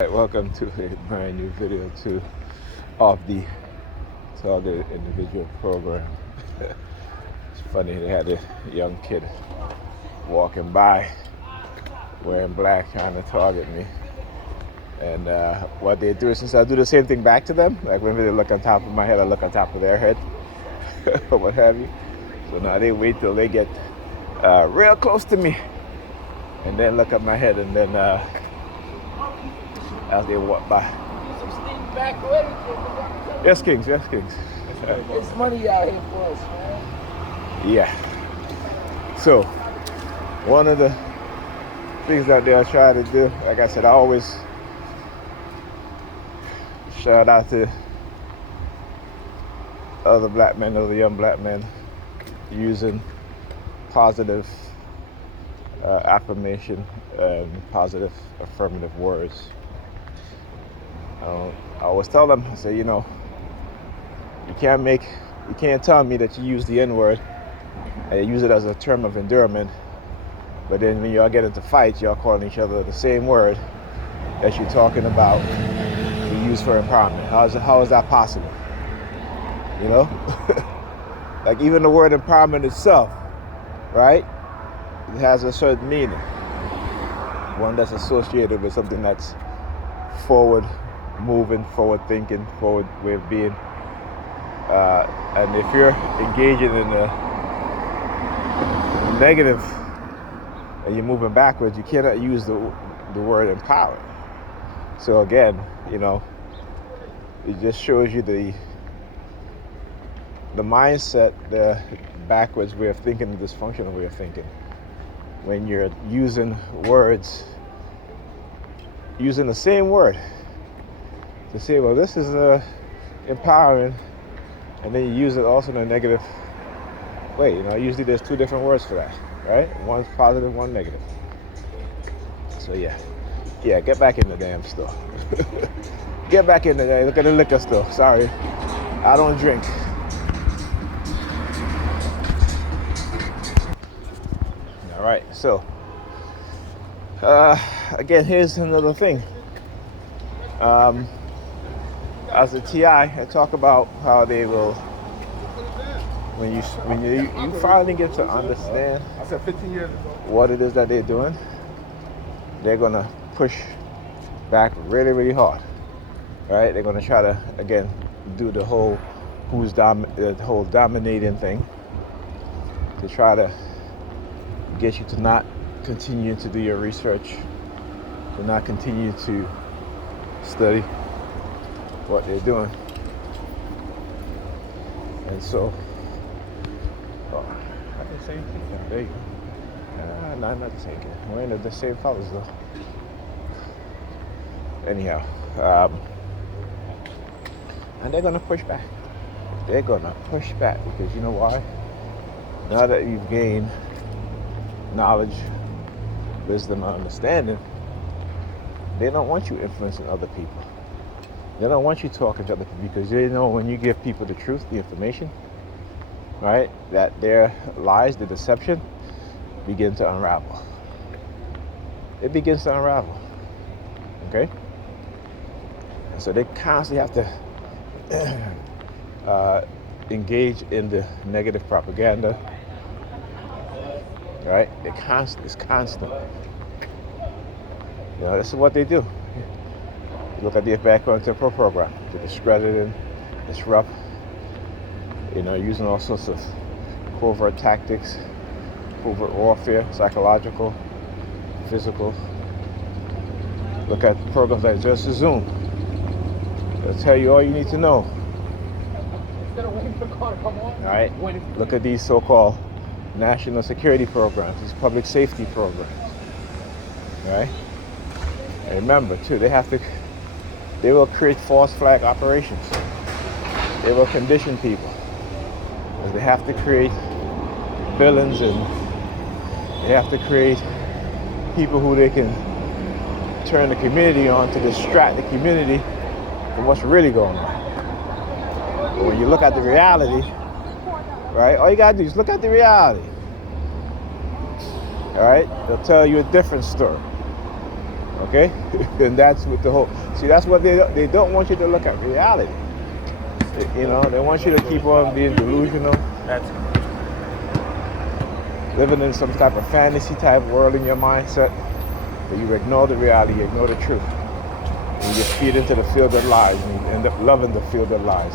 Right, welcome to a brand new video of the Target Individual Program. It's funny, they had a young kid walking by wearing black trying to target me. And what they do is, since I do the same thing back to them, like when they look on top of my head, I look on top of their head, or what have you. So now they wait till they get real close to me and then look at my head, and then as they walk by. Yes, Kings, yes, Kings. It's money out here for us, man. Yeah. So, one of the things that they'll try to do, like I said, I always shout out to other black men, other young black men, using positive affirmation and positive affirmative words. I always tell them, I say, you can't tell me that you use the N-word and use it as a term of endearment, but then when y'all get into fights, y'all calling each other the same word that you're talking about you use for empowerment. How is that possible? You know? Like even the word empowerment itself, right? It has a certain meaning. One that's associated with something that's forward moving, forward thinking, forward way of being. And if you're engaging in a negative and you're moving backwards, you cannot use the word empower. So again, it just shows you the mindset, the backwards way of thinking, the dysfunctional way of thinking. When you're using words, using the same word to say, well, this is empowering, and then you use it also in a negative way. Usually there's two different words for that, right? One's positive, one negative. So yeah, get back in the damn store. Get back in there. Look at the liquor store. Sorry, I don't drink. All right, so again, here's another thing. As a TI, I talk about how they will, when you finally get to understand what it is that they're doing, they're gonna push back really, really hard, right? They're gonna try to again do the whole dominating thing to try to get you to not continue to do your research, to not continue to study what they're doing. And so, I didn't say anything. There you go. No, not the same kid. We're in the same colors though. Anyhow, and they're gonna push back. They're gonna push back because you know why? Now that you've gained knowledge, wisdom, and understanding, they don't want you influencing other people. They don't want you talking to other people because they know when you give people the truth, the information, right, that their lies, the deception, begin to unravel. It begins to unravel, okay? And so they constantly have to engage in the negative propaganda, right? It's constant. This is what they do. You look at the background to pro program to discredit and disrupt, using all sorts of covert tactics, covert warfare, psychological, physical. Look at programs like Just Zoom. They'll tell you all you need to know. All right? Look at these so-called national security programs, these public safety programs. All right? And remember, too, they will create false flag operations. They will condition people. They have to create villains, and they have to create people who they can turn the community on to distract the community from what's really going on. But when you look at the reality, right, all you gotta do is look at the reality. All right? They'll tell you a different story. Okay? And that's what the whole. See, that's what they don't want you to look at reality. You know, they want you to keep on being delusional, That's living in some type of fantasy type world in your mindset, but you ignore the reality, you ignore the truth. And you just feed into the field of lies, and you end up loving the field of lies.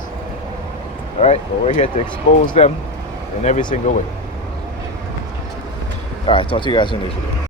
All right? But we're here to expose them in every single way. All right, talk to you guys in this video.